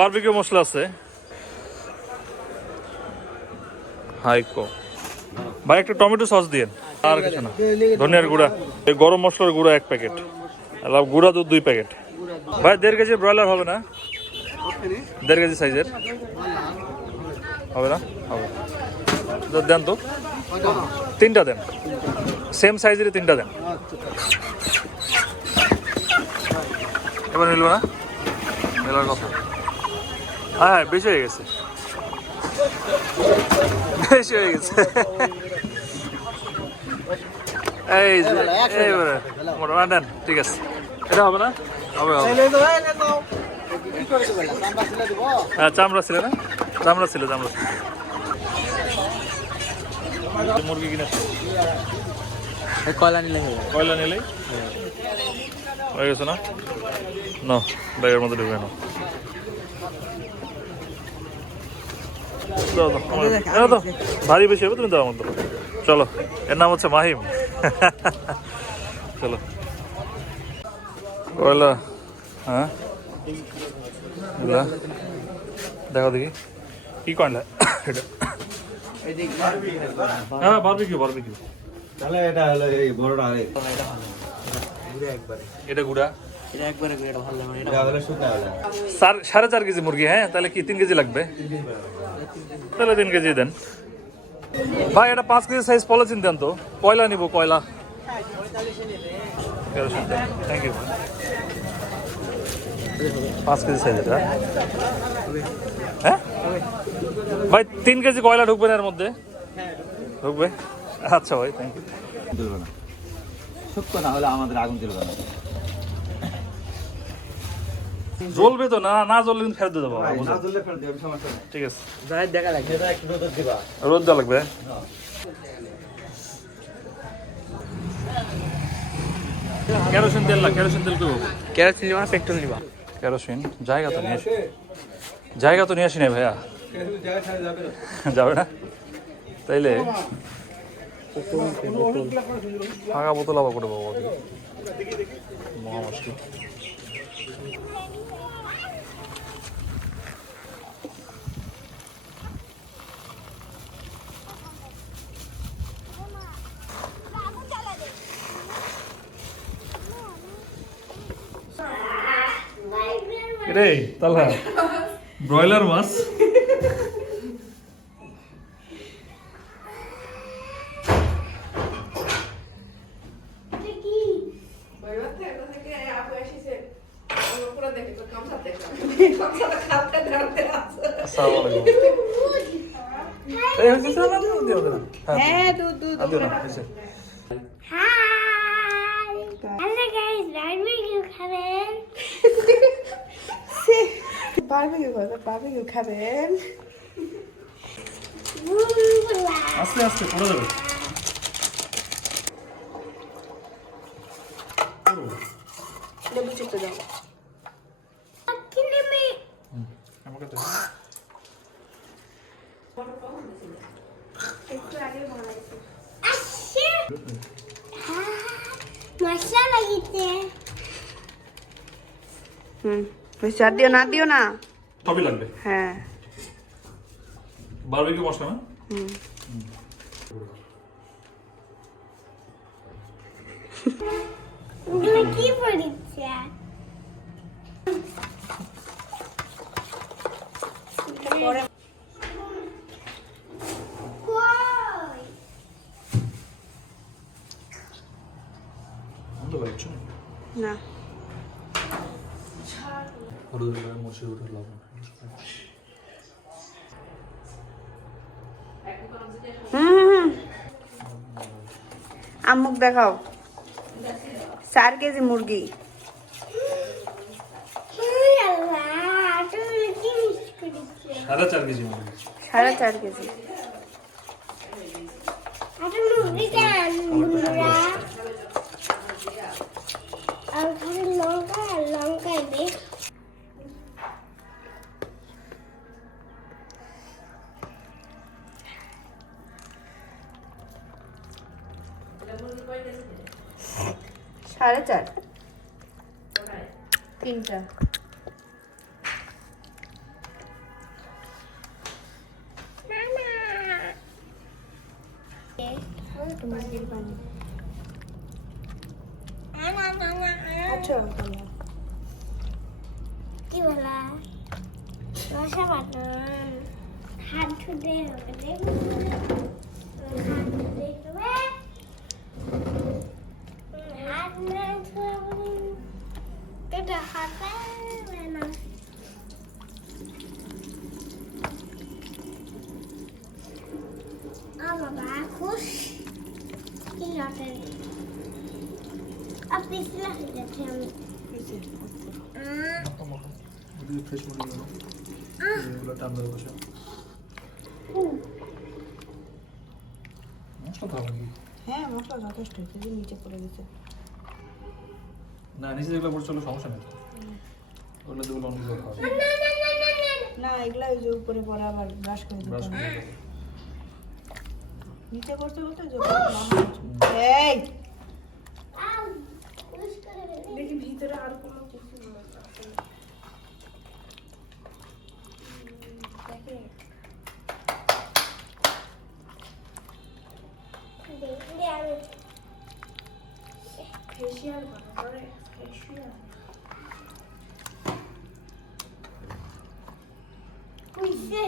Barbecue মশলা আছে Haiko ভাই একটা টমেটো সস দিন আর কিছু না ধনিয়ার গুঁড়া এই গরম মশলার গুঁড়া 1 প্যাকেট আর গুঁড়া দুধ 2 প্যাকেট ভাই 1.5 কেজি ব্রয়লার হবে না 1.5 কেজি সাইজের হবে না হবে দেন তো 3টা দেন সেম সাইজের 3টা দেন এবার মিলবে না মেলার কথা হ্যাঁ বেশি হয়ে গেছে বেশি হয়ে গেছে এই এইবারে মোটামুটি দেন ঠিক আছে এটা হবে না হবে হবে হ্যাঁ চামড়া ছিল না চামড়া ছিল মুরগি কিনে কয়লা নিলেই হয়ে গেছে না না ব্যাগের মধ্যে ঢুকে না ভারী বেশি হবে তুমি দাও আমার দাও চলো এর নাম হচ্ছে মাহিম চলো কয়লা হ্যাঁ দেখো দেখি কি কয়লা এটা হ্যাঁ বারবিকিউ তাহলে এটা হলো এই বড়টা আরে এটা গুড়া এটা একবারে এটা ভালো লাগে এটা হলো শুকনা হলো 4.5 কেজি মুরগি হ্যাঁ তাহলে কি 3 কেজি লাগবে তাহলে 3 কেজি দেন ভাই এটা 5 কেজি সাইজ পলিথিন দেন তো কয়লা নিব কয়লা থ্যাংক ইউ 5 কেজি সাইজ এটা হ্যাঁ ভাই 3 কেজি কয়লা ঢুকবে না এর মধ্যে ঢুকবে আচ্ছা ভাই থ্যাংক ইউ জ্বলবে না শুকনো না হলে আমাদের আগুন জ্বলবে না জ্বলবে তো না না জ্বললে কিন্তু ফেরত দেবো না জ্বললে ফেরত দেব সমস্যা নেই ঠিক আছে যাই দেখা লাগে এটা একটু রোদ দিবা রোদ দেওয়া লাগবে কেরোসিন তেল না কেরোসিন তেল কেউ কেরোসিন নিবা পেট্রোল নিবা কেরোসিন জায়গা তো নিয়ে আসি না ভাইয়া যাবে না তাইলে ফাঁকা বোতল আবার করে পাবো মহা মুশকিল রে তাহলে ব্রয়লার মাছ হ্যাঁ দুধ হাই হ্যালো গাইস বারবিকিউ খাবেন বারবিকিউ খাবেন আস্তে আস্তে পড়ে যাবে লেবু চিপে দাও আমাকে তো একটু আগে বানাইছি মশলা লাগিতে বেশি আর দিও না সবই লাগবে হ্যাঁ বারবিকিউ মশলা না কি পড়িছে না আম্মুক দেখাও 4 কেজি মুরগি সাড়ে 4 কেজি মুরগি 4.5 কেজি লঙ্কা বেশ সাড়ে 4 3টা মুরগির পানি না না না আচ্ছা কি বলা রসা বাটন হাত ধুতে হবে দেখুন হাত ধুতে হবে হাত না ধুয়ে এটা হাতে না বাবা খুশ কি লটে আপনি সিলা হয়ে যাচ্ছে আমি হ্যাঁ মশলা যথেষ্ট হয়েছে নিচে পড়ে গেছে না নিচে যেগুলো পড়ছিল সমস্যা নেই তো ওগুলো যেগুলো অন্য কিছু খাওয়া না এগুলা ওই যে উপরে পরে আবার ব্রাশ করে দিতে ব্রাশ হবে করে দেবো। নিচে করতে করতে যে এই আউ খুশ করে ফেলে দেখি ভিতরে আর কোনো কিছু দেখলে আমি ফেশিয়াল ভালো করে ফেশিয়াল খুশি